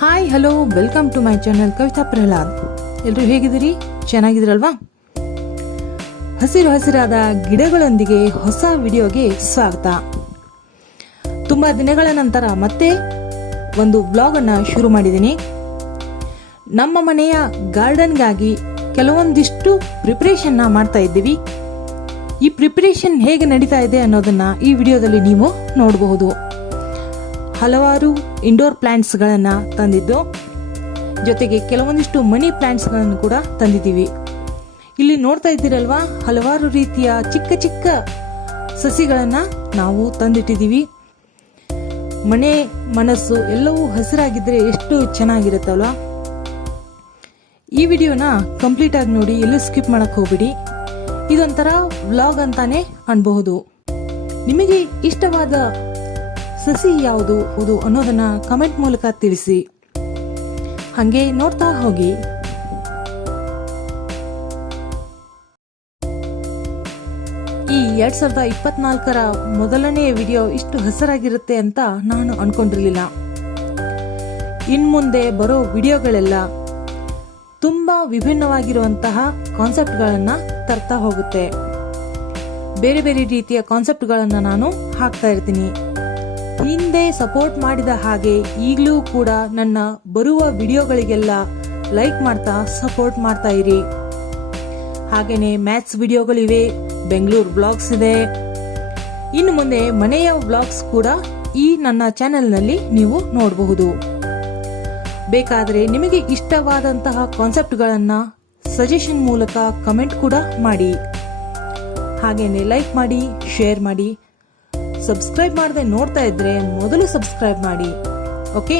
Hi hello welcome to my channel Kavitha Prahlad ಎಲ್ಲರೂ ಹೇಗಿದ್ದೀರಿ? ಚೆನ್ನಾಗಿದ್ದೀರಲ್ವಾ? ಹಸಿರು ಹಸಿರಾದ ಗಿಡಗಳೊಂದಿಗೆ ಹೊಸ ವಿಡಿಯೋಗೆ ಸ್ವಾಗತ. ತುಂಬ ದಿನಗಳ ನಂತರ ಮತ್ತೆ ಒಂದು ಬ್ಲಾಗ್ ಅನ್ನ ಶುರು ಮಾಡಿದ್ದೀನಿ. ನಮ್ಮ ಮನೆಯ ಗಾರ್ಡನ್ಗಾಗಿ ಕೆಲವೊಂದಿಷ್ಟು ಪ್ರಿಪ್ರೇಷನ್ನ ಮಾಡ್ತಾ ಇದ್ದೀವಿ. ಈ ಪ್ರಿಪ್ರೇಷನ್ ಹೇಗೆ ನಡೀತಾ ಇದೆ ಅನ್ನೋದನ್ನ ಈ ವಿಡಿಯೋದಲ್ಲಿ ನೀವು ನೋಡಬಹುದು. ಹಲವಾರು ಇಂಡೋರ್ ಪ್ಲ್ಯಾಂಟ್ಸ್ಗಳನ್ನು ತಂದಿದ್ದು. ಜೊತೆಗೆ ಕೆಲವೊಂದಿಷ್ಟು ಮನಿ ಪ್ಲ್ಯಾಂಟ್ಸ್ಗಳನ್ನು ಕೂಡ ತಂದಿದ್ದೀವಿ. ಇಲ್ಲಿ ನೋಡ್ತಾ ಇದ್ದೀರಲ್ವಾ, ಹಲವಾರು ರೀತಿಯ ಚಿಕ್ಕ ಚಿಕ್ಕ ಸಸಿಗಳನ್ನು ನಾವು ತಂದಿಟ್ಟಿದ್ದೀವಿ. ಮನೆ ಮನಸ್ಸು ಎಲ್ಲವೂ ಹಸಿರಾಗಿದ್ದರೆ ಎಷ್ಟು ಚೆನ್ನಾಗಿರುತ್ತಲ್ವ? ಈ ವಿಡಿಯೋನ ಕಂಪ್ಲೀಟ್ ಆಗಿ ನೋಡಿ, ಎಲ್ಲೂ ಸ್ಕಿಪ್ ಮಾಡಕ್ ಹೋಗ್ಬಿಡಿ. ಇದೊಂಥರ ವ್ಲಾಗ್ ಅಂತಾನೆ ಅನ್ಬಹುದು. ನಿಮಗೆ ಇಷ್ಟವಾದ ಸಸಿ ಯಾವುದು ಅದು ಅನ್ನೋದನ್ನ ಕಮೆಂಟ್ ಮೂಲಕ ತಿಳಿಸಿ. ಹಾಗೆ ನೋಡ್ತಾ ಹೋಗಿ. ಈ ಎರಡ್ ಸಾವಿರದ ಇಪ್ಪತ್ನಾಲ್ಕರ ಮೊದಲನೇ ವಿಡಿಯೋ ಇಷ್ಟು ಹಸರಾಗಿರುತ್ತೆ ಅಂತ ನಾನು ಅನ್ಕೊಂಡಿರ್ಲಿಲ್ಲ. ಇನ್ ಮುಂದೆ ಬರೋ ವಿಡಿಯೋಗಳೆಲ್ಲ ತುಂಬಾ ವಿಭಿನ್ನವಾಗಿರುವಂತಹ ಕಾನ್ಸೆಪ್ಟ್ಗಳನ್ನ ತರ್ತಾ ಹೋಗುತ್ತೆ. ಬೇರೆ ಬೇರೆ ರೀತಿಯ ಕಾನ್ಸೆಪ್ಟ್ಗಳನ್ನು ನಾನು ಹಾಕ್ತಾ ಇರ್ತೀನಿ. ಹಿಂದೆ ಸಪೋರ್ಟ್ ಮಾಡಿದ ಹಾಗೆ ಈಗಲೂ ಕೂಡ ನನ್ನ ಬರುವ ವಿಡಿಯೋಗಳಿಗೆಲ್ಲ ಲೈಕ್ ಮಾಡ್ತಾ ಸಪೋರ್ಟ್ ಮಾಡ್ತಾ ಇರಿ. ಹಾಗೆಯೇ ಮ್ಯಾಥ್ಸ್ ವಿಡಿಯೋಗಳಿವೆ, ಬೆಂಗಳೂರು ಬ್ಲಾಗ್ಸ್ ಇದೆ. ಇನ್ನು ಮುಂದೆ ಮನೆಯ ಬ್ಲಾಗ್ಸ್ ಕೂಡ ಈ ನನ್ನ ಚಾನೆಲ್ನಲ್ಲಿ ನೀವು ನೋಡಬಹುದು. ಬೇಕಾದರೆ ನಿಮಗೆ ಇಷ್ಟವಾದಂತಹ ಕಾನ್ಸೆಪ್ಟ್ಗಳನ್ನು ಸಜೆಷನ್ ಮೂಲಕ ಕಮೆಂಟ್ ಕೂಡ ಮಾಡಿ. ಹಾಗೆಯೇ ಲೈಕ್ ಮಾಡಿ, ಶೇರ್ ಮಾಡಿ ಸಬ್ಸ್ಕ್ರೈಬ್ ಮಾಡದೆ ನೋಡ್ತಾ ಇದ್ರೆ ಮೊದಲು ಸಬ್ಸ್ಕ್ರೈಬ್ ಮಾಡಿ ಓಕೆ